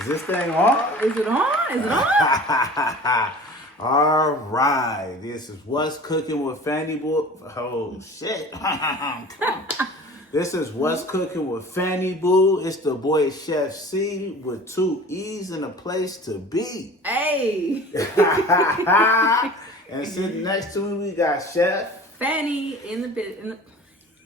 Is this thing on? Is it on? Is it on? All right. This is What's Cooking with FannyB00. Oh, shit. This is What's Cooking with FannyB00. It's the boy Chef C with 2 E's and a place to be. Hey. And sitting next to me, we got Chef Fanny in the bit.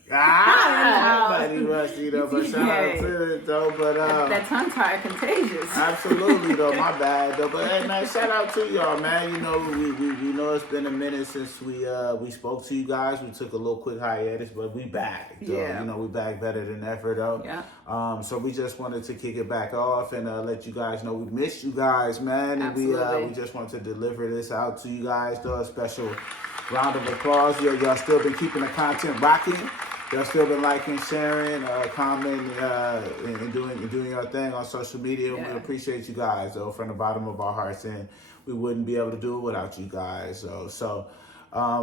Everybody rusty though, but shout out to it though. But that tongue tie contagious. Absolutely though, my bad though. But hey man, shout out to y'all, man. You know we know it's been a minute since we spoke to you guys. We took a little quick hiatus, but we back. Though. Yeah. You know we back better than ever though. Yeah. So we just wanted to kick it back off and let you guys know we missed you guys, man. And Absolutely. we just want to deliver this out to you guys though. A special round of applause. Y'all still been keeping the content rocking. Y'all still been liking, sharing, commenting, and doing your thing on social media. Yeah. We appreciate you guys, though, from the bottom of our hearts, and we wouldn't be able to do it without you guys. So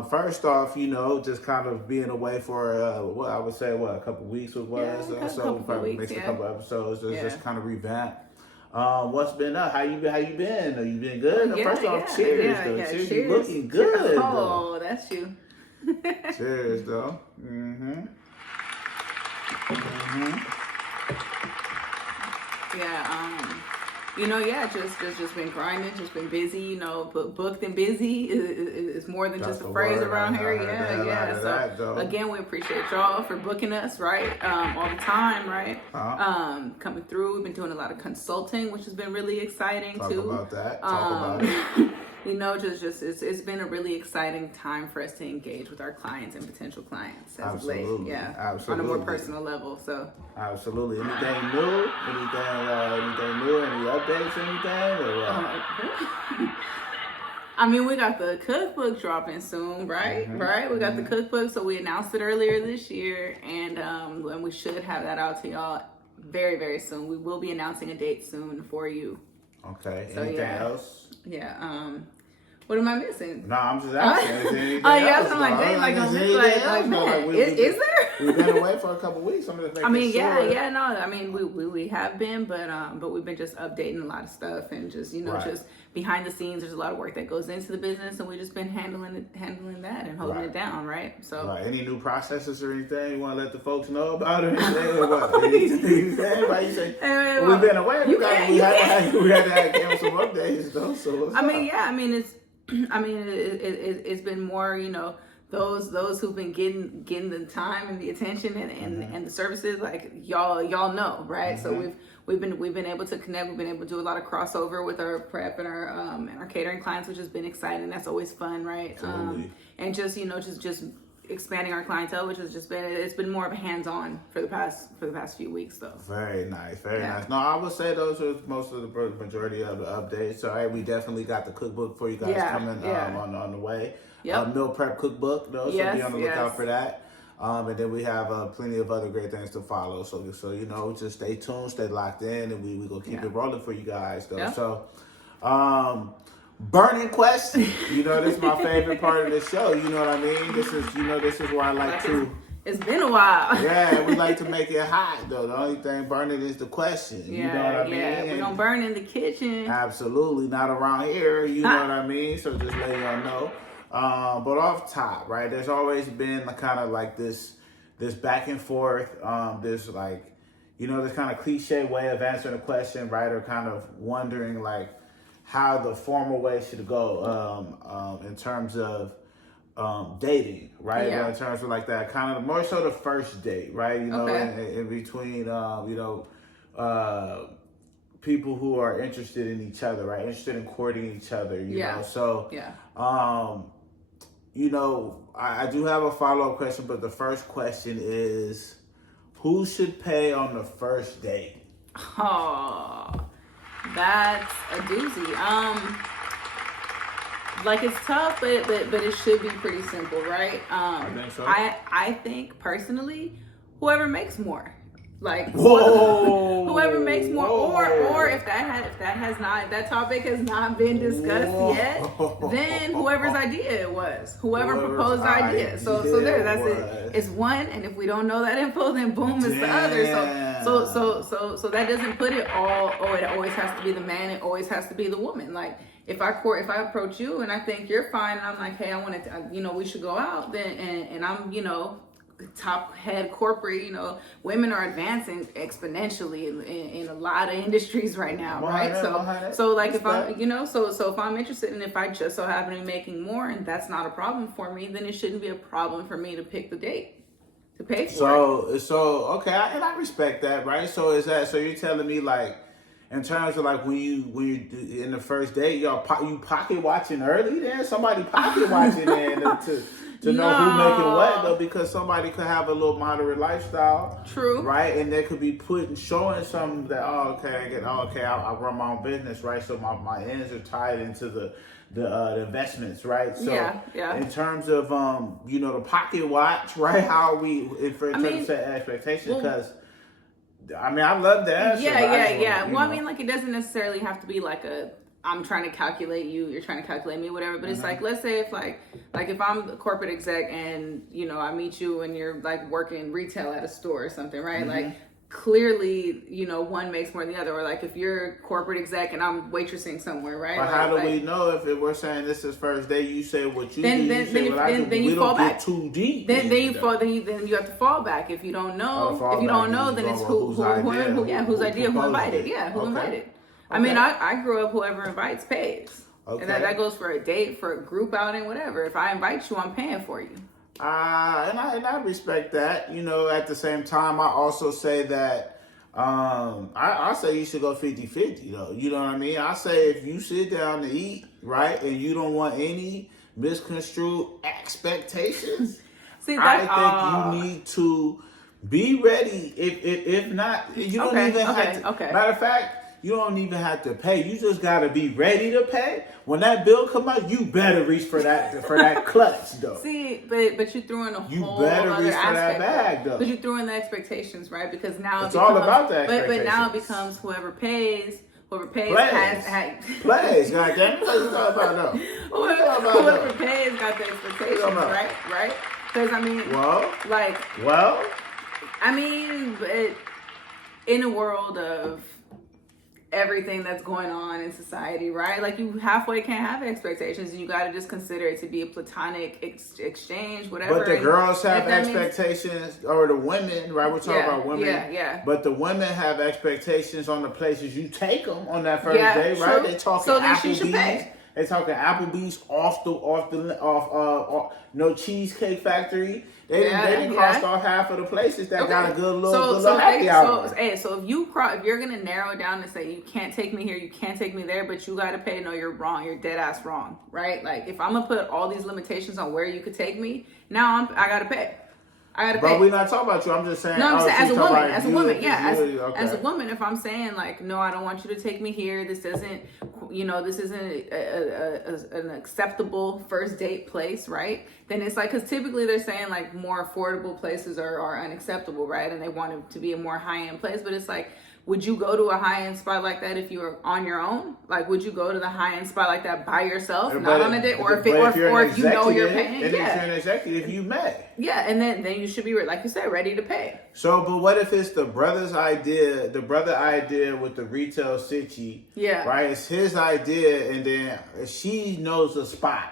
first off, you know, just kind of being away for I would say a couple weeks was so we probably missed a couple episodes just kind of revamp. What's been up? How you been? Have you been good? First off, cheers, though. Cheers. You looking good. Oh, that's you. Cheers, though. Just been grinding, just been busy, you know, but booked and busy is more than just a phrase around here. So again, we appreciate y'all for booking us, right? All the time, right? Coming through. We've been doing a lot of consulting, which has been really exciting too. Talk about it. You know, it's been a really exciing time for us to engage with our clients and potential clients as of late. Yeah, absolutely. On a more personal level. So absolutely. Anything new? Anything new? Any updates? Anything? Or what? I mean, we got the cookbook dropping soon, right? Right. We got the cookbook, so we announced it earlier this year, and we should have that out to y'all very, very soon. We will be announcing a date soon for you. Okay. So, anything else? Yeah. What am I missing? No, I'm just asking. Is there anything else? Else? I'm like, dang, like, is there? We've been away for a couple weeks. I'm just making sure. No. I mean, we have been, but we've been just updating a lot of stuff and just, you know, just behind the scenes. There's a lot of work that goes into the business, and we just been handling that and holding it down, right? So, any new processes or anything you want to let the folks know about, or anything? Or what? Anything? You say we've been away. We had to give some updates though. So it's been more, you know, those who've been getting the time and the attention and the services, like y'all know, right? So we've been able to connect. We've been able to do a lot of crossover with our prep and our catering clients, which has been exciting. That's always fun, right? And just, you know, just expanding our clientele, which has just been more of a hands-on for the past few weeks though. Very nice. No, I would say those are most of the majority of the updates. So we definitely got the cookbook for you guys coming on the way. Meal prep cookbook though, so be on the lookout for that. And then we have plenty of other great things to follow. So you know, just stay tuned, stay locked in, and we gonna keep it rolling for you guys though. So burning question. You know, this is my favorite part of the show. You know what I mean? This is where I like to. It's been a while. Yeah, we like to make it hot though. The only thing burning is the question. You know what I mean? Yeah, we're gonna burn in the kitchen. Absolutely, not around here. You know what I mean? So just let y'all know. But off top, right? There's always been kind of like this back and forth. This like, you know, this kind of cliche way of answering a question, right? Or kind of wondering like how the formal way should go in terms of dating, right? Yeah. In terms of like that kind of more so the first date, right? You know, in between, people who are interested in each other, right? Interested in courting each other, you know? So, you know, I do have a follow-up question, but the first question is, who should pay on the first date? Oh, that's a doozy. Like it's tough, but it should be pretty simple, right? I think so. I think personally, whoever makes more. Like, whoa, whoever makes more, whoa. or if that topic has not been discussed yet, then whoever's idea it was, whoever proposed the idea. So there, that's it. It's one, and if we don't know that info, then boom, it's the other. So that doesn't put it all. Oh, it always has to be the man. It always has to be the woman. Like if I approach you and I think you're fine, and I'm like, hey, I want to, we should go out. Then and I'm, top head corporate, women are advancing exponentially in a lot of industries right now, right? So like if I'm, so if I'm interested and if I just so happen to be making more and that's not a problem for me, then it shouldn't be a problem for me to pick the date to pay for it. So okay, and I respect that, right? So you're telling me like, in terms of like when you in the first date, you pocket watching early, then somebody pocket watching then to know who making what though, because somebody could have a little moderate lifestyle. True. Right, and they could be showing something that I run my own business, right? So my ends are tied into the investments, right? So yeah. In terms of the pocket watch, right? How are we in terms of set expectations? Because I love the answer. Yeah. Well, like it doesn't necessarily have to be like I'm trying to calculate you, you're trying to calculate me, whatever. But it's like, let's say if like if I'm a corporate exec and, I meet you and you're like working retail at a store or something, right? Like clearly, one makes more than the other. Or like if you're corporate exec and I'm waitressing somewhere, right? But how do we know if we're saying this is first day, you say what you do, then you fall back. Get too deep. Then you have to fall back. If you don't know, then it's whose idea, who invited. Yeah, who invited. Okay. I grew up whoever invites pays. Okay. And that goes for a date, for a group outing, whatever. If I invite you, I'm paying for you. And I respect that. At the same time, I also say that I say you should go 50-50 though. You know what I mean? I say if you sit down to eat, right, and you don't want any misconstrued expectations, I think you need to be ready. If not, you don't even have to. Okay. Matter of fact, you don't even have to pay. You just gotta be ready to pay. When that bill come out, you better reach for that clutch though. See, but you threw in a whole other reach aspect. For that bag though. But you threw in the expectations, right? Because now it's all about that. But now it becomes whoever pays plays. Plays. Goddamn, what you talking about though? Whoever pays got the expectations, right? Because but in a world of everything that's going on in society, right? Like you halfway can't have expectations, and you got to just consider it to be a platonic exchange, whatever. But the girls have expectations, or the women, right? We're talking about women. Yeah. But the women have expectations on the places you take them on that first day, right? True. They talking Applebees. They talking Applebees off no Cheesecake Factory. They didn't cross off half of the places that got a good little happy hour. So if you're gonna narrow it down and say you can't take me here, you can't take me there, but you gotta pay, no, you're wrong. You're dead ass wrong, right? Like if I'm gonna put all these limitations on where you could take me, now I gotta pay. But we're not talking about you. I'm just saying. No, I'm saying as a woman, As a woman, if I'm saying like, no, I don't want you to take me here. This isn't an acceptable first date place, right? Then it's like, because typically they're saying like more affordable places are unacceptable, right? And they want it to be a more high end place, but it's like, would you go to a high-end spot like that if you were on your own? Like, would you go to the high-end spot like that by yourself, not on a date, or if you know you're paying? And if you're an executive, you may. Yeah, and then you should be, like you said, ready to pay. So, but what if it's the brother idea with the retail city? Yeah. Right? It's his idea, and then she knows the spot.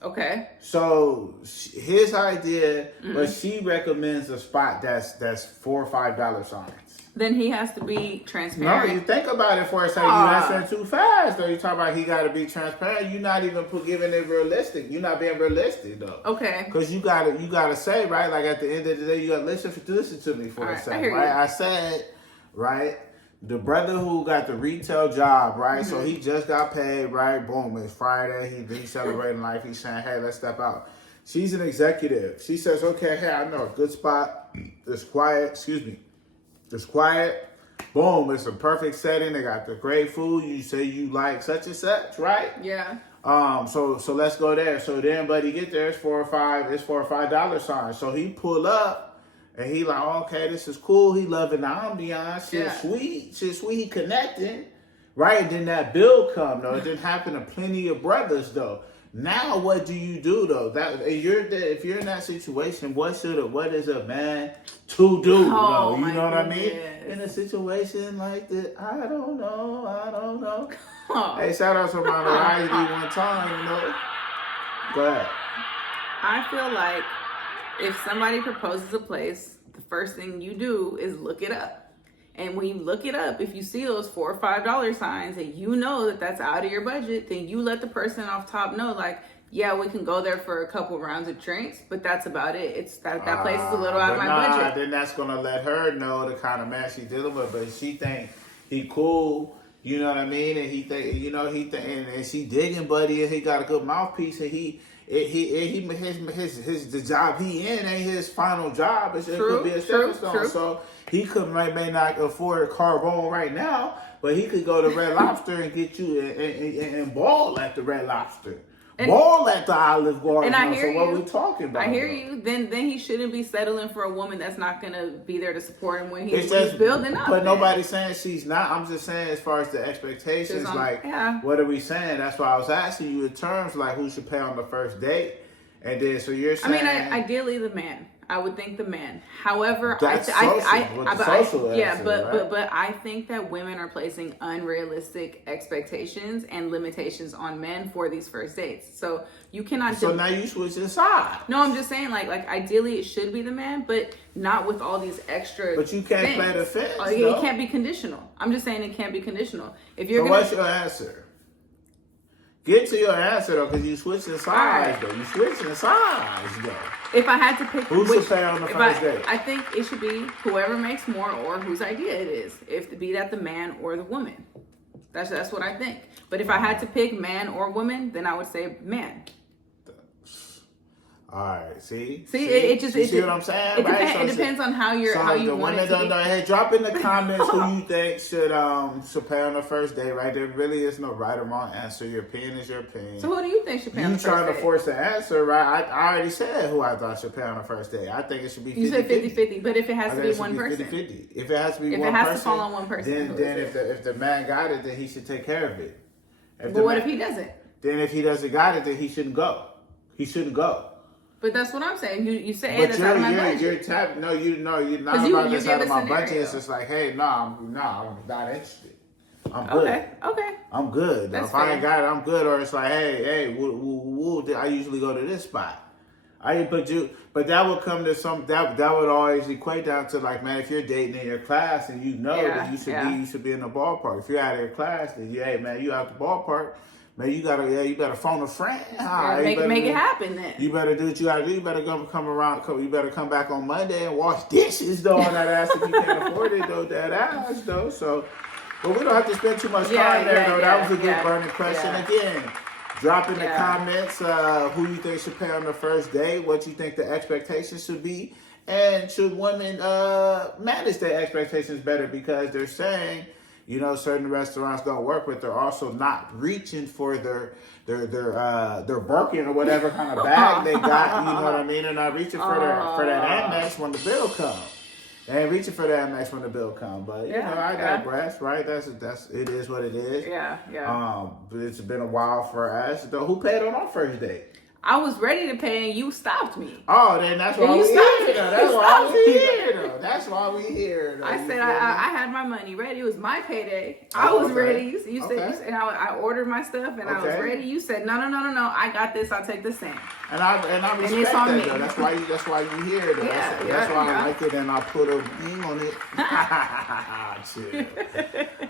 Okay. So his idea, but she recommends a spot that's $4 or $5 signs. Then he has to be transparent. No, you think about it for a second. You answering too fast, though. You talk about he got to be transparent. You're not even giving it realistic. You're not being realistic, though. Okay. Because you gotta say, right? Like at the end of the day, you gotta listen to me for a second, right? I said, right. The brother who got the retail job, right? Mm-hmm. So he just got paid, right? Boom, it's Friday. He's celebrating life. He's saying, hey, let's step out. She's an executive. She says, okay, hey, I know a good spot. It's quiet. It's quiet. Boom, it's a perfect setting. They got the great food. You say you like such and such, right? Yeah. So let's go there. So then, buddy, get there. It's $4 or $5 sign. So he pull up. And he like, okay, this is cool. He loving the ambiance. Shit sweet. He connecting. Right? And then that bill come, though. It didn't happen to plenty of brothers, though. Now, what do you do, though? If you're in that situation, what is a man to do, though? You know what I mean? In a situation like that, I don't know. Hey, shout out to my variety one time, you know? Go ahead. I feel like if somebody proposes a place, the first thing you do is look it up. And when you look it up, if you see those $4 or $5 signs and you know that that's out of your budget, then you let the person off top know, like, yeah, we can go there for a couple rounds of drinks, but that's about it. It's that place is a little out of my budget. Then that's gonna let her know the kind of man she's dealing with. But she think he cool, you know what I mean? And he think, and she digging buddy, and he got a good mouthpiece, and the job he in ain't his final job. It could be a stepping stone. So he may not afford a carbone right now, but he could go to Red Lobster and get you and ball at the Red Lobster. Ball at the Olive Garden. And I hear so what we talking about? I hear you. Then he shouldn't be settling for a woman that's not gonna be there to support him when he's building up. But nobody's saying she's not. I'm just saying as far as the expectations, what are we saying? That's why I was asking you in terms like who should pay on the first date, and then so you're saying. I mean, ideally the man. I would think the man. However, but I think that women are placing unrealistic expectations and limitations on men for these first dates. So you cannot. So now you switch inside. No, I'm just saying, like ideally it should be the man, but not with all these extra. But you can't play the fence. It can't be conditional. I'm just saying it can't be conditional. If you're. So what's your answer? Get to your answer though, because you switching sides though. You switching sides though. If I had to pick who should pay on the first date, I think it should be whoever makes more or whose idea it is. Be that the man or the woman. That's what I think. But if I had to pick man or woman, then I would say man. All right, see, it just see what I'm saying? It depends on how you want it to be. Hey, drop in the comments who you think should pay on the first date. Right, there really is no right or wrong answer. Your opinion is your opinion. So who do you think should pay on the first date? You trying to force the answer, right? I already said who I thought should pay on the first date. I think it should be 50-50. You said 50-50, but if it has to be one person, 50-50. If it has to be one person, if it has to fall on one person, then if the man got it, then he should take care of it. But what if he doesn't? Then if he doesn't got it, then he shouldn't go. He shouldn't go. But that's what I'm saying. You say, hey, that's out of my budget. You're not about this out of my budget. It's just like, hey, I'm not interested. I'm good. Okay. I'm good. If I ain't got it, I'm good. Or it's like, hey, I usually go to this spot. But that would come to that would always equate down to like, man, if you're dating in your class and you know that you should be in the ballpark. If you're out of your class, then hey, man, you out the ballpark. Man, you better phone a friend. Make it happen then. You better do what you gotta do. You better you better come back on Monday and wash dishes though on that ass if you can't afford it though, that ass though. So, but we don't have to spend too much time there though. That was a good burning question. Again, drop in the comments who you think should pay on the first date, what you think the expectations should be, and should women manage their expectations better because they're saying, certain restaurants don't work, but they're also not reaching for their Birkin or whatever kind of bag they got. You know what I mean? They're not reaching for that Amex when the bill comes. They ain't reaching for that Amex when the bill comes. But I digress, right? That's it is what it is. Yeah. But it's been a while for us. Though, who paid on our first date? I was ready to pay and you stopped me. Oh, then that's why we're here. That's why we here. I said I had my money ready. It was my payday. I was ready. You said I ordered my stuff and I was ready. You said no. I got this. I'll take the same. And I respect that though. That's why you here though. That's why I like it and I put a ring on it. Chill.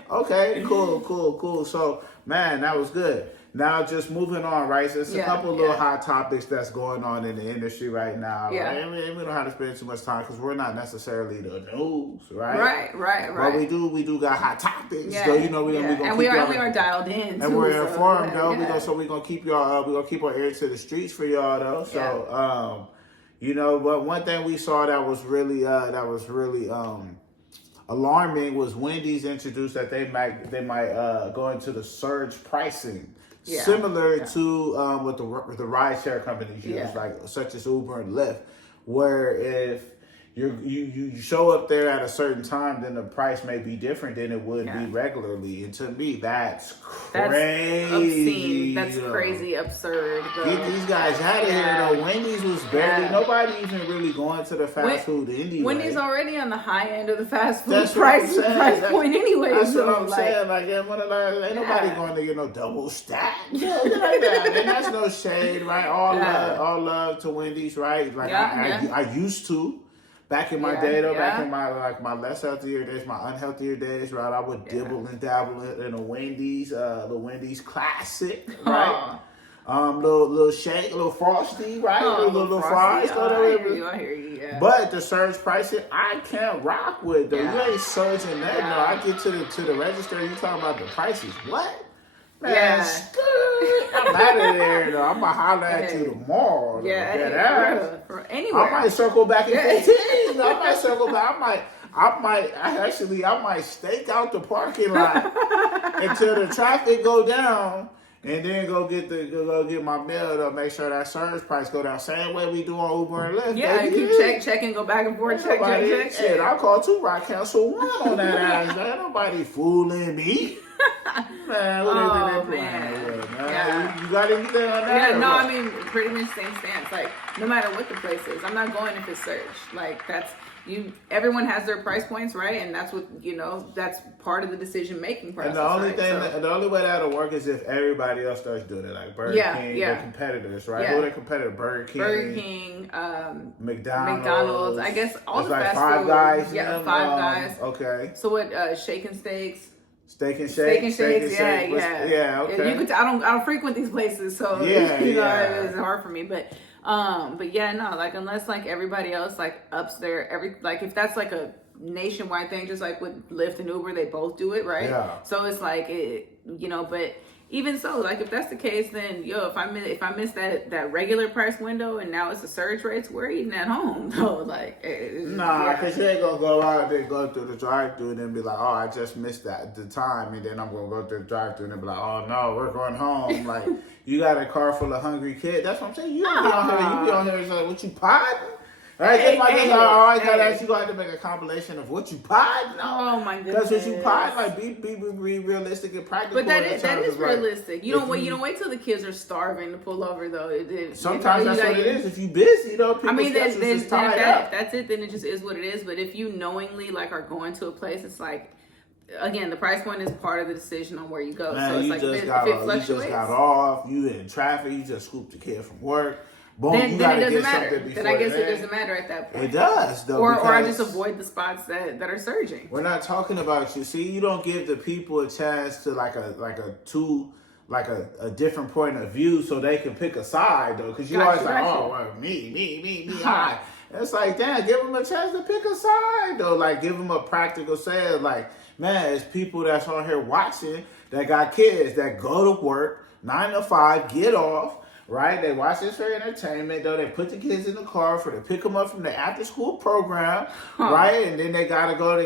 Okay, cool. So man, that was good. Now, just moving on, right? So, there's a couple little hot topics that's going on in the industry right now. Yeah. Right? We don't have to spend too much time because we're not necessarily the news, right? Right. But we do got hot topics. Yeah. So, we're gonna we are dialed in. And we're informed, though. We're gonna keep y'all. We're gonna keep our ears to the streets for y'all, though. So, but one thing we saw that was really alarming was Wendy's introduced that they might go into the surge pricing. Yeah. Similar to what the rideshare companies use, like such as Uber and Lyft, where if you show up there at a certain time, then the price may be different than it would be regularly. And to me, that's crazy. That's obscene. That's crazy, absurd. Get these guys out of here, though. Wendy's was barely, nobody even really going to the fast food anyway. Wendy's already on the high end of the fast food price point anyway. That's what I'm saying. Like, ain't nobody going to get no double stack. Like that. And that's no shade, right? All love to Wendy's, right? Like, I used to. Back in my day, though, back in my less healthier days, my unhealthier days, right, I would dibble and dabble in a Wendy's, the Wendy's classic, right? Little shake, little frosty, right? Little fries. I hear you, yeah. But the surge pricing, I can't rock with, though. You ain't surging that. No, I get to the register, you talking about the prices. What? Man, I'm out of there, though. I'm going to holler at you tomorrow. For anywhere. I might circle back in 15. I might circle back. I might stake out the parking lot until the traffic go down, and then go get my meal to make sure that surge price go down. Same way we do on Uber and Lyft. Yeah, keep check and go back and forth. Check. Shit, I call 2, I cancel 1 on that ass. Ain't nobody fooling me. Man, what is it they playing with, man? Yeah. You got anything on that? Yeah, no, I mean, pretty much same stance. Like, no matter what the place is, I'm not going if it's surge. Like, that's, everyone has their price points, right? And that's what, that's part of the decision-making process. And the only way that'll work is if everybody else starts doing it. Like Burger King, the competitors, right? Who are the competitors? Burger King, McDonald's. I guess all the fast Five food. Guys. Yeah, Five Guys. Okay. So what, Shake and Steaks? Steak and Shakes, yeah, okay. I don't frequent these places, so it's hard for me. But like unless like everybody else like ups their if that's like a nationwide thing, just like with Lyft and Uber, they both do it, right? Yeah. So it's like but even so, like if that's the case, then if I miss that regular price window and now it's the surge rates, we're eating at home though. Like because you ain't gonna go out there, go through the drive-through and then be like, oh, I just missed the time, and then I'm gonna go through the drive-through and be like, oh no, we're going home. Like you got a car full of hungry kids. That's what I'm saying. You don't be on here. You be on here like, what you potting? Right? I gotta you gonna have to make a compilation of what you potting. Oh my goodness. That's what you potting. Like be realistic and practical. But that is realistic. You don't wait till the kids are starving to pull over though. Sometimes that's what it is. If you busy, people's schedules is tied up. That's it. Then it just is what it is. But if you knowingly like are going to a place, it's like, again, the price point is part of the decision on where you go. Man, so it's you like just got off. You in traffic. You just scooped the kid from work. Boom, then it doesn't matter. Then I guess it doesn't matter at that point. It does, though. Or I just avoid the spots that are surging. We're not talking about you. See, you don't give the people a chance to a different point of view so they can pick a side, though. Because you always me, I. It's like, damn, give them a chance to pick a side, though. Like, give them a practical say. Like, man, it's people that's on here watching that got kids that go to work 9 to 5, get off. Right, they watch this for entertainment. Though they put the kids in the car to pick them up from the after-school program, right? And then they gotta go.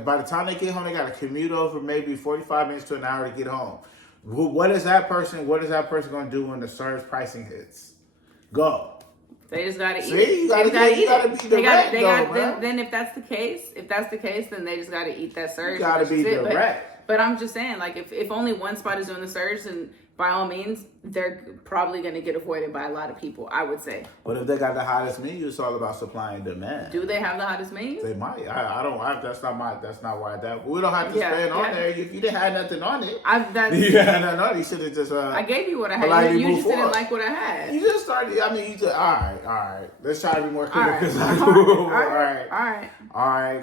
By the time they get home, they gotta commute over maybe 45 minutes to an hour to get home. What is that person gonna do when the surge pricing hits? Go. They just gotta eat. See, you gotta be direct. Then if that's the case, then they just gotta eat that surge. You gotta be direct. But I'm just saying, like if only one spot is doing the surge, then by all means, they're probably going to get avoided by a lot of people, I would say. But if they got the hottest menu, it's all about supply and demand. Do they have the hottest menu? They might. That's not why that. We don't have to spend on there. If you didn't have nothing on it, you had nothing on it. You should have just. I gave you what I had. You just didn't like what I had. You just started. I mean, you just. All right. Let's try to be more critical. All right.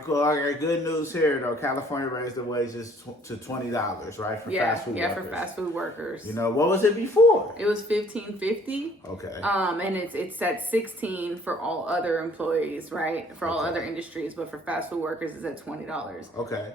Cool. Okay, good news here though. California raised the wages to $20, right, for fast food workers. Yeah, for fast food workers. What was it before? It was $15.50. Okay. And it's at $16 for all other employees, right? For all other industries, but for fast food workers, it's at $20. Okay.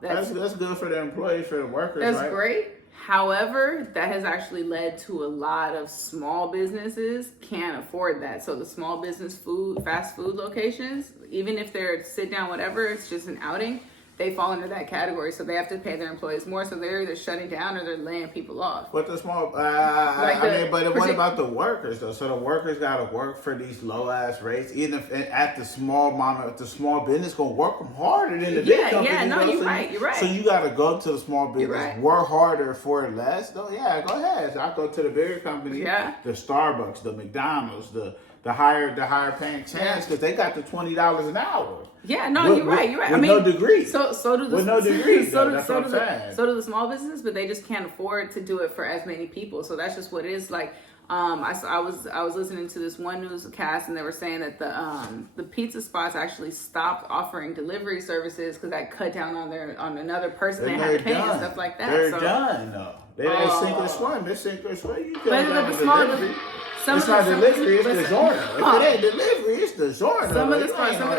That's good for the employees, for the workers. That's great. However, that has actually led to a lot of small businesses can't afford that. So the small business fast food locations, even if they're sit down, whatever, it's just an outing. they fall under that category, so they have to pay their employees more. So they're either shutting down or they're laying people off. But the small, but what about the workers though? So the workers got to work for these low ass rates, even if at the small business gonna work them harder than the big company. Yeah, no, you're right. So you got to go to the small business, work harder for less. Though, yeah, go ahead. So I go to the bigger company, the Starbucks, the McDonald's, the higher paying chance because they got the $20 an hour. Yeah, no, you're right. With no degree. So do the with no degree. So do the small business, but they just can't afford to do it for as many people. So that's just what it is. Like, I was listening to this one newscast and they were saying that the pizza spots actually stopped offering delivery services because that cut down on another person they had to pay and stuff like that. They're done though. They sink or swim. They sink or swim. You can't but the small delivery. It's not delivery, it's DiGiorno. If it ain't delivery, it's DiGiorno. Some of the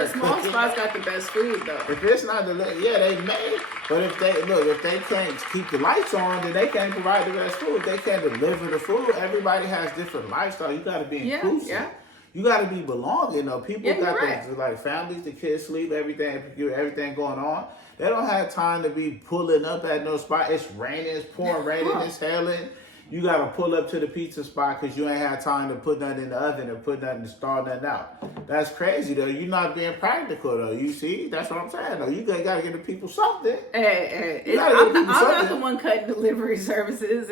small spots got the best food though. If it's not delivery, they may. But if they can't keep the lights on, then they can't provide the best food. If they can't deliver the food, everybody has different lifestyles. You got to be inclusive. Yeah. You got to be belonging. Though people got right. families, the kids sleep, everything going on. They don't have time to be pulling up at no spot. It's raining, it's pouring rain, it's hailing. You got to pull up to the pizza spot because you ain't had time to put nothing in the oven or put nothing to start nothing out. That's crazy, though. You're not being practical, though. You see? That's what I'm saying, though. You got to get the people something. I'm not the one cutting delivery services.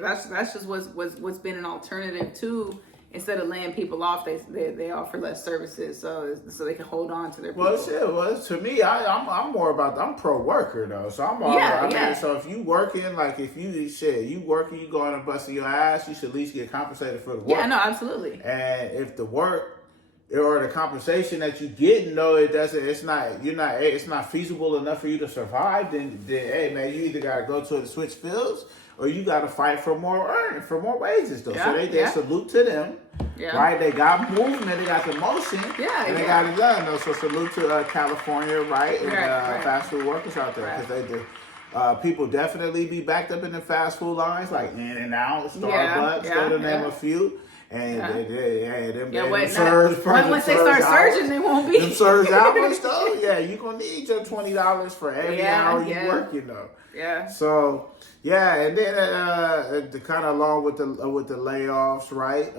That's just what's been an alternative to. Instead of laying people off, they offer less services so they can hold on to their people. Well, to me, I'm pro worker though. So I'm all right. So if you working, like if you working, you going and busting your ass, you should at least get compensated for the work. Yeah, no, absolutely. And if the work or the compensation that you get, it's not feasible enough for you to survive, then hey man, you either gotta go to the switch fields or you got to fight for more wages, though. So they salute to them, right? They got movement, they got the motion, and they got it done, though. So salute to California, right? And fast food workers out there, because they do. People definitely be backed up in the fast food lines, like In-N-Out, Starbucks, to name a few. And once they start surging, they won't be. Them surge hours, though, you're going to need your $20 for every hour you work, Yeah. So, and then kind of along with the layoffs, right?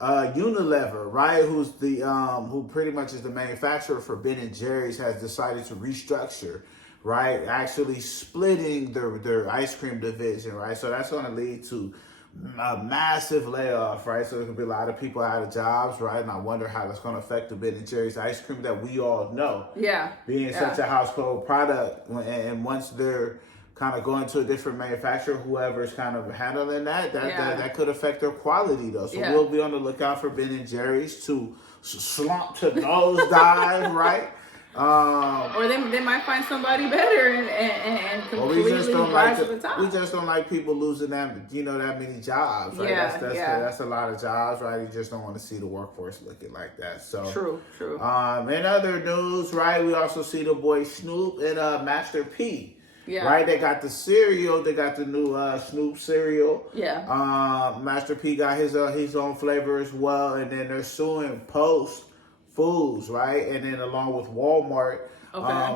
Unilever, right? Who's who pretty much is the manufacturer for Ben & Jerry's, has decided to restructure, right? Actually splitting their ice cream division, right? So that's going to lead to a massive layoff, right? So there's going to be a lot of people out of jobs, right? And I wonder how that's going to affect the Ben & Jerry's ice cream that we all know. Being such a household product. And once they're kind of going to a different manufacturer, whoever's kind of handling that could affect their quality, though. So we'll be on the lookout for Ben & Jerry's to slump to nosedive, right? Or they might find somebody better and completely rise to the top. We just don't like people losing that many jobs, right? That's a lot of jobs, right? You just don't want to see the workforce looking like that. So true. In other news, right, we also see the boy Snoop and Master P. Right, they got the cereal. They got the new Snoop cereal. Master P got his own flavor as well, and then they're suing Post Foods, right? And then along with Walmart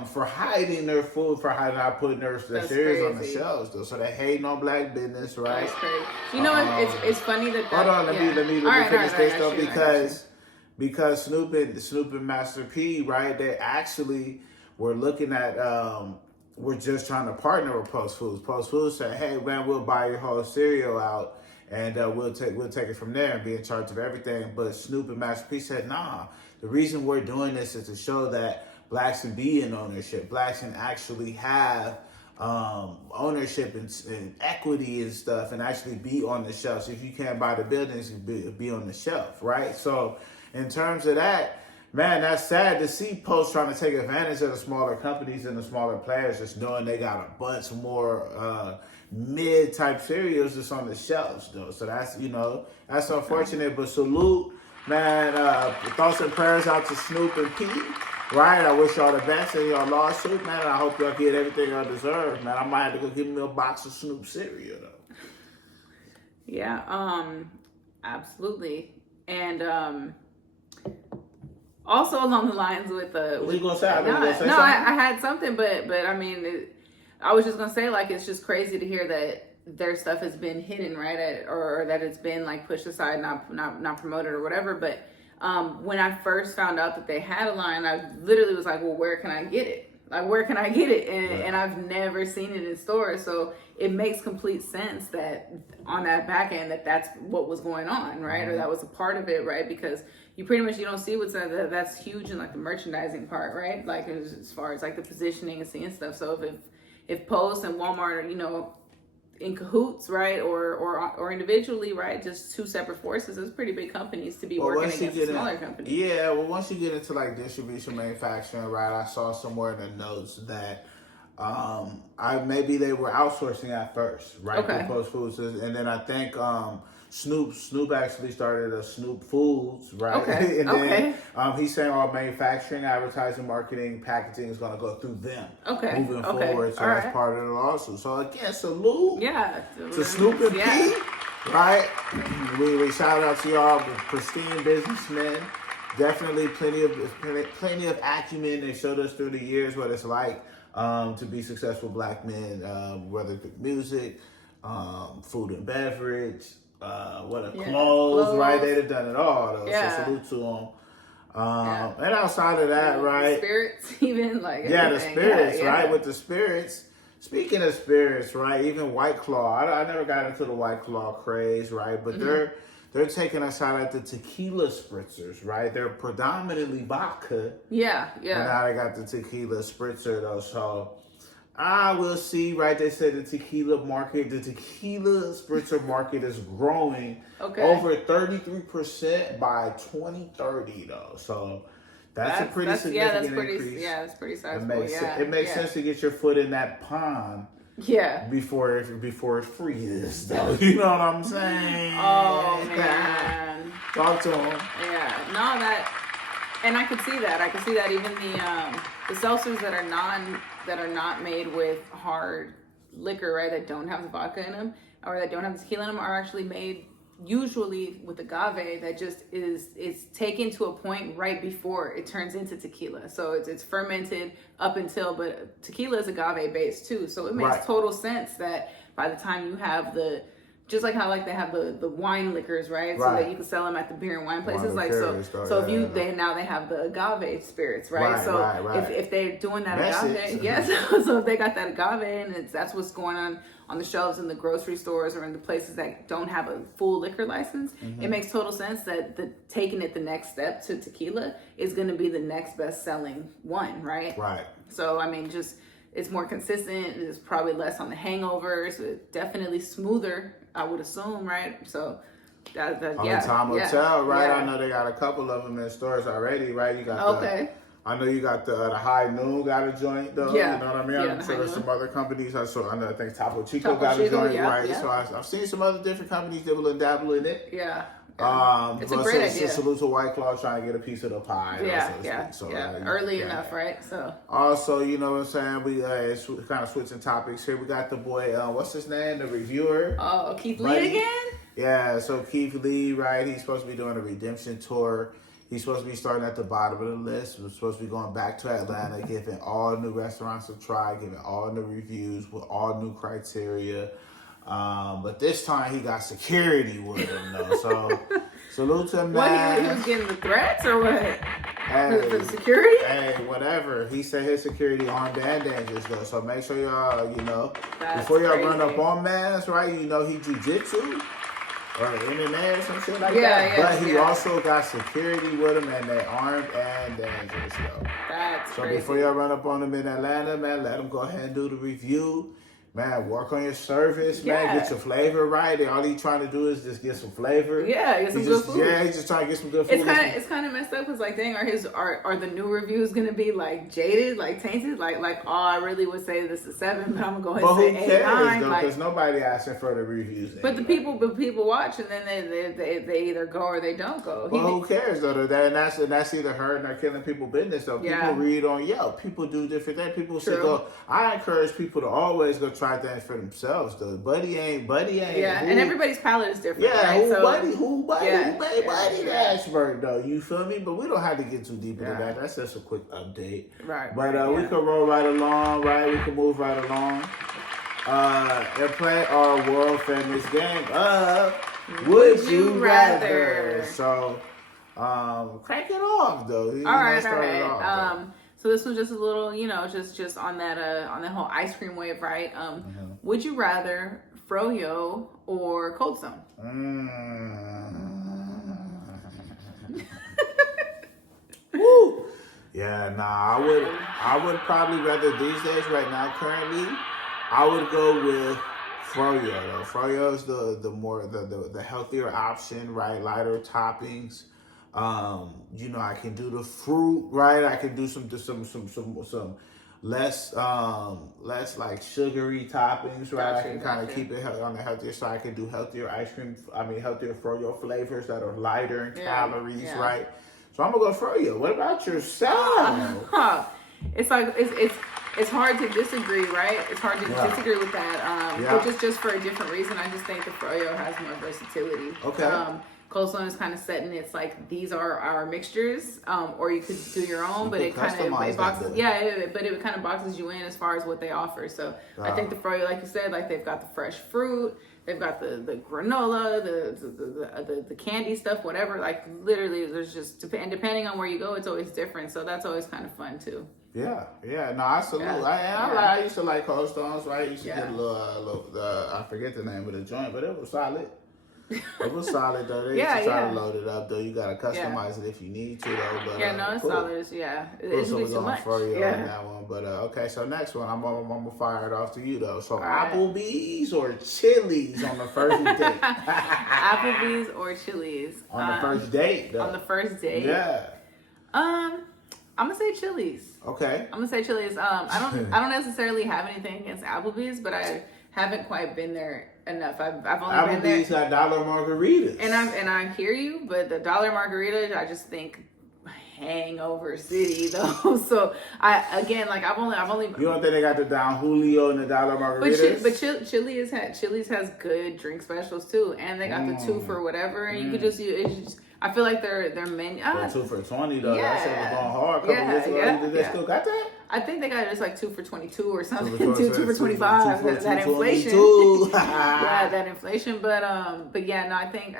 for hiding their food, for not putting their cereals on the shelves, though. So they hating on black business, right? That's crazy. It's funny that. Hold on, let me finish this though, because Snoop and Master P, right? They actually were looking at. We're just trying to partner with Post Foods. Post Foods said, "Hey man, we'll buy your whole cereal out, and we'll take it from there and be in charge of everything." But Snoop and Master P said, "Nah. The reason we're doing this is to show that blacks can be in ownership. Blacks can actually have ownership and equity and stuff, and actually be on the shelf. So if you can't buy the buildings, be on the shelf, right? So in terms of that." Man, that's sad to see Post trying to take advantage of the smaller companies and the smaller players, just knowing they got a bunch more mid-type cereals just on the shelves, though. So that's unfortunate. But salute, man. Thoughts and prayers out to Snoop and Pete, right? I wish y'all the best in y'all lawsuit, man. I hope y'all get everything y'all deserve, man. I might have to go give me a box of Snoop cereal, though. Yeah, absolutely. And Also along the lines with what you gonna say? I had something, but I mean, I was just gonna say, like, it's just crazy to hear that their stuff has been hidden, right, or that it's been like pushed aside, not promoted or whatever. But when I first found out that they had a line, I literally was like, well, where can I get it? Like, where can I get it? And I've never seen it in stores, so it makes complete sense that on that back end that's what was going on, right? Or that was a part of it, right? Because you pretty much, you don't see what's that's huge in like the merchandising part, right? Like as far as like the positioning and seeing stuff. So if Post and Walmart are, you know, in cahoots, right, or individually, right, just two separate forces, it's pretty big companies to be working against smaller companies. Yeah, well, once you get into like distribution, manufacturing, right, I saw somewhere in the notes that maybe they were outsourcing at first, right, to Post Foods, and then I think Snoop actually started a Snoop Foods, right? Okay. And then he's saying all manufacturing, advertising, marketing, packaging is going to go through them. Moving forward. So that's part of the lawsuit. So again, salute to Snoop and P, right? We shout out to y'all, pristine businessmen. Definitely plenty of acumen. They showed us through the years what it's like to be successful black men, whether it's music, food and beverage, clothes, right? They'd have done it all, though. So salute to them. And outside of that, right? Spirits, even like the spirits, right? With the spirits. Speaking of spirits, right? Even White Claw. I never got into the White Claw craze, right? But they're taking us out at the tequila spritzers, right? They're predominantly vodka. Yeah. And now they got the tequila spritzer, though. So we'll see, right? They said the tequila spritzer market is growing over 33% by 2030, though. So that's a pretty significant increase. Yeah, that's pretty sizable. It makes sense to get your foot in that pond. Yeah. Before it freezes, though. You know what I'm saying? Oh, man. Talk to him. Yeah. No, and I could see that. I could see that even the seltzers that are not made with hard liquor, right, that don't have the vodka in them or that don't have the tequila in them, are actually made usually with agave that just is taken to a point right before it turns into tequila. So it's fermented up until, but tequila is agave based too. So it makes total sense that by the time you have just like how like they have the wine liquors, right? So that you can sell them at the beer and wine places. They have the agave spirits, right? If they're doing that agave, so if they got that agave and that's what's going on the shelves in the grocery stores or in the places that don't have a full liquor license, it makes total sense that taking it the next step to tequila is going to be the next best selling one, right? Right. So I mean, it's more consistent. It's probably less on the hangovers. It's definitely smoother, I would assume, right? So time will tell, right? I know they got a couple of them in stores already, right? You got I know you got the High Noon got a joint, though. Yeah. You know what I mean? Yeah, so there's some other companies. I think Topo Chico got a joint, right? Yeah. So I've seen some other different companies that will dabble in it. Yeah. It's a great idea. Salute to White Claw trying to get a piece of the pie. Early enough, right? So also, you know what I'm saying? We kind of switching topics here. We got the boy, what's his name? The reviewer. Oh, Keith Lee again? Yeah, so Keith Lee, right? He's supposed to be doing a redemption tour. He's supposed to be starting at the bottom of the list. We're supposed to be going back to Atlanta, giving all new restaurants a try, giving all new reviews with all new criteria. But this time he got security with him, though. So salute to him, man. What, he was getting the threats or what? Hey, for the security? Hey, whatever. He said his security armed and dangerous, though. So make sure y'all, before y'all run up on mans, right? He jiu-jitsu or MMA or some shit like that. But he also got security with him, and they armed and dangerous, though. That's crazy. Before y'all run up on him in Atlanta, man, let him go ahead and do the review. Man, work on your service, man. Get your flavor right. All he's trying to do is just get some flavor. Yeah, get some good food. Yeah, he's just trying to get some good food. It's kind of messed up because, like, dang, are the new reviews gonna be like jaded, like tainted, like I really would say this is 7, but I'm gonna go ahead and say 8, 9. Because nobody asking for the reviews. But anyway. the people watch, and then they either go or they don't go. Well, who cares though? And that's either hurting or killing people's business. So people read on Yelp. People do different things. People say, I encourage people to always go try try things for themselves though. Buddy ain't. Yeah, and everybody's palate is different. Yeah, right? Who Buddy the expert though. You feel me? But we don't have to get too deep into that. That's just a quick update. Right. But we can roll right along. Right, we can move right along. And play our world famous game of Would You Rather. So, crank it off though. All right. So this was just a little, just on that on the whole ice cream wave, right? Would you rather Froyo or Coldstone? Woo! Yeah, I would probably rather these days right now currently. I would go with Froyo though. Froyo is the healthier option, right? Lighter toppings. I can do the fruit, right? I can do some less like sugary toppings, right? I can kind of keep it on the healthier side. I can do healthier healthier Froyo flavors that are lighter in calories, right? So I'm gonna go Froyo. What about yourself? It's like it's hard to disagree, right? It's hard to disagree with that. But just for a different reason, I just think the Froyo has more versatility. Okay. Coldstone is kind of set in it's like these are our mixtures, or you could do your own, but it kind of boxes. But it kind of boxes you in as far as what they offer. So I think the Froyo, like you said, like they've got the fresh fruit, they've got the granola, the candy stuff, whatever. Like literally, there's just and depending on where you go, it's always different. So that's always kind of fun too. Yeah, no, absolutely. I used to like Coldstones, right? I used to get a little I forget the name of the joint, but it was solid. It was solid though. They used to try to load it up though. You gotta customize it if you need to though. But, it's cool. solid. Yeah, it's so too much. For you on that one. But okay, so next one, I'm gonna fire it off to you though. So Applebees or Chili's on the first date? Applebees or Chili's on the first date though. On the first date. Yeah. I'm gonna say Chili's. Okay. I'm gonna say Chili's. I don't necessarily have anything against Applebees, but I haven't quite been there enough. I've only been there. Applebee's got dollar margaritas. And I hear you, but the dollar margaritas, I just think hangover city though. So I've only. You don't think they got the Don Julio and the dollar margaritas? But Chili's has good drink specials too, and they got the 2 for whatever, and you could just use. I feel like their menu. 2 for $20 though. That shit was going hard. A couple years ago. They still got that? I think they got just like 2 for $22 or something. 2 for $25. That inflation. That inflation. But yeah, no, I think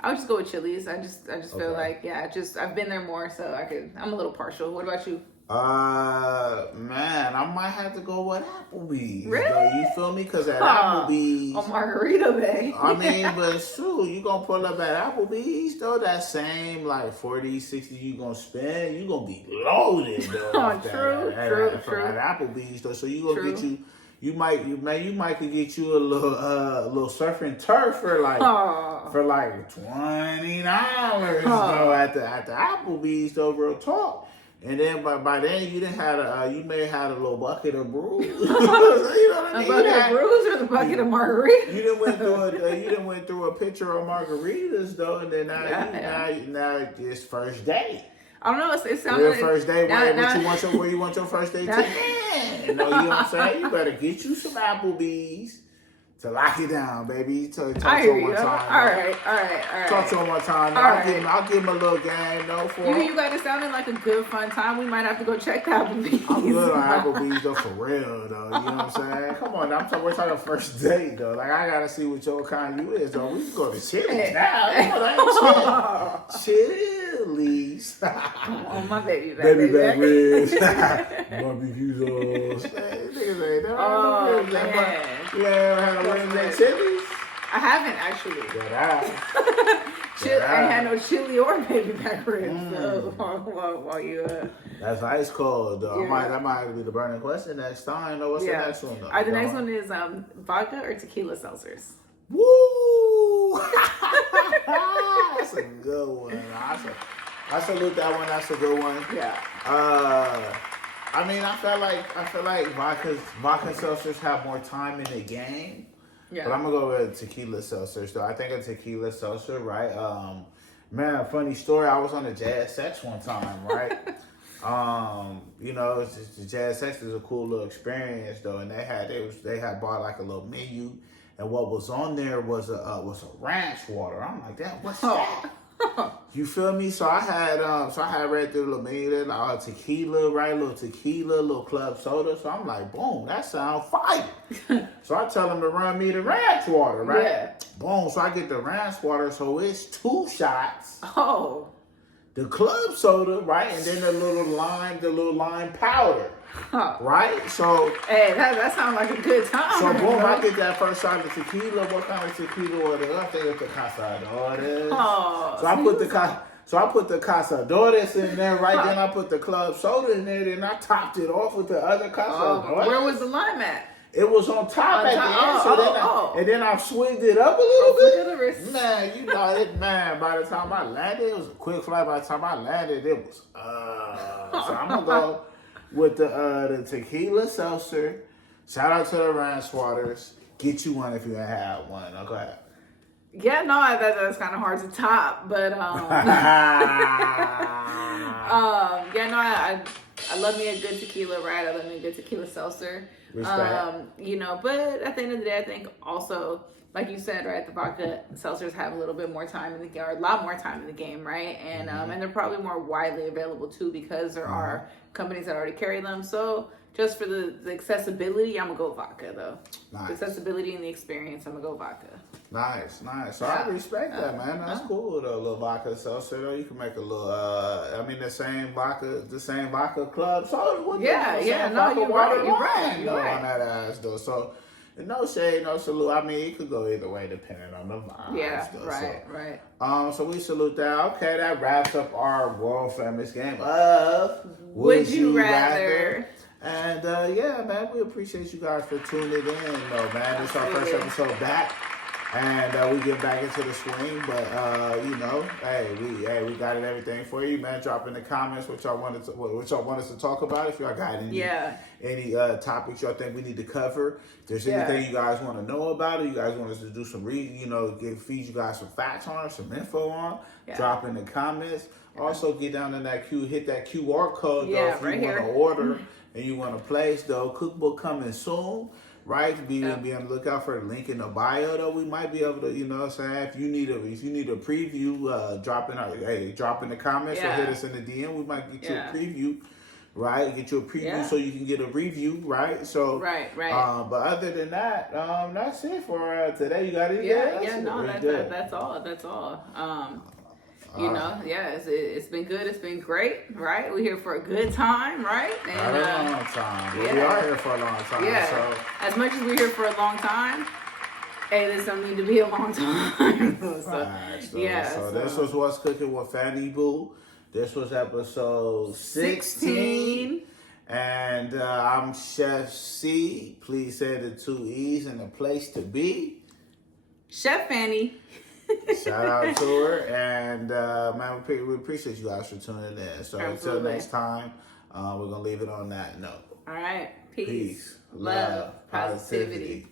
I would just go with Chili's. I just feel like I've been there more, so I'm a little partial. What about you? Man, I might have to go with Applebee's. Really? Though, you feel me? Because at Applebee's, margarita bay. I mean, but shoot, you gonna pull up at Applebee's though? That same like 40, 60 you gonna spend, you gonna be loaded though. True. At Applebee's though, so you gonna get you. You might could get you a little surf and turf for like $20 though at the Applebee's though, real talk. And then by then you may have had a little bucket of brews. You know what I mean? A bucket of brews or the bucket of margaritas? You done went through a pitcher of margaritas though, and then now it's first date. I don't know. It sounds like first date. Where you want your first date to? You know what I'm saying? You better get you some Applebee's to lock it down, baby. Talk to him one time. All right. Talk to him one time. I'll give him a little game, You got it sounding like a good, fun time. We might have to go check the Applebee's. I'm good on Applebee's, though, for real, though. You know what I'm saying? Come on, we're talking first date, though. Like, I got to see what your kind you is, though. We can go to Chili's now. Chili's. Oh, my baby back. Baby back ribs. Barbecue sauce. Niggas ain't that. Oh, man. You ever had a wing at Chili's? I haven't actually. I had no chili or baby back ribs. So while you that's ice cold though. That might be the burning question next time. What's the next one though? All right, the next one is vodka or tequila seltzers. Woo! That's a good one. I salute that one. That's a good one. Yeah. I mean, I feel like vodka seltzers have more time in the game. Yeah. But I'm gonna go with tequila seltzers though. I think a tequila seltzer, right? Man, funny story. I was on a jazz sex one time, right? You know, it's just, the Jazz Sex is a cool little experience though, and they had bought like a little menu, and what was on there was a ranch water. I'm like, damn, what's that? You feel me? So I had read through the little menu there, like tequila, right? A little club soda. So I'm like, boom, that sounds fire. So I tell them to run me the ranch water, right? Yeah. Boom. So I get the ranch water. So it's 2 shots. Oh. The club soda, right? And then the little lime powder. Right? So hey, that sounds like a good time. So boom, I get that first shot of tequila. What kind of tequila was it? I think it's the Casadores. Oh, so I put the Casadores in there, right? Then I put the club soda in there, then I topped it off with the other Casadores. Where was the lime at? It was on top at the end, and then I swigged it up a little bit. Man, you know it, man. By the time I landed, it was a quick flight. By the time I landed, it was So I'm gonna go with the tequila seltzer. Shout out to the ranch waters. Get you one if you ain't had one. Okay. Yeah, no, that's kind of hard to top, but I love me a good tequila, right? I love me a good tequila seltzer. You know, but at the end of the day, I think also, like you said, right, the vodka seltzers have a little bit more time in the game, or a lot more time in the game, right? And and they're probably more widely available too, because there are companies that already carry them. So just for the accessibility, I'm gonna go vodka though. Nice. The accessibility and the experience, I'm gonna go vodka. Nice. So I respect that, man. That's cool though. A little vodka seltzer though. You can make a little the same vodka club soda. You're right. On that ass though. So no shade, no salute. I mean, it could go either way depending on the vibe. Yeah, though, right. So we salute that. Okay, that wraps up our world famous game of Would You Rather. And yeah, man, we appreciate you guys for tuning in, though, man. This is our first episode back, and we get back into the swing. But you know, we got everything for you, man. Drop in the comments what y'all want us to talk about. If y'all got any topics y'all think we need to cover, if there's anything you guys want to know about, or you guys want us to do some feed you guys some facts on, or some info on, drop in the comments. Also, get down in that hit that QR code though if you want to order. And you want to place though, cookbook coming soon, right? Be on the lookout for the link in the bio though. We might be able to, you know what I'm saying, if you need a preview, drop in the comments or hit us in the DM. We might get you a preview, right? Get you a preview so you can get a review, right? So right. But other than that, that's it for today. You got anything else? That's all. You know, it's been good. It's been great, right? We're here for a good time, right? And, a long time. We are here for a long time. Yeah. So as much as we're here for a long time, hey, this don't need to be a long time. So this was What's Cooking with FannyB00. This was episode 16. And I'm Chef C. Please say the 2 E's and the place to be. Chef Fanny. Shout out to her, and man, we appreciate you guys for tuning in. So until next time, we're gonna leave it on that note. All right, peace, love, positivity.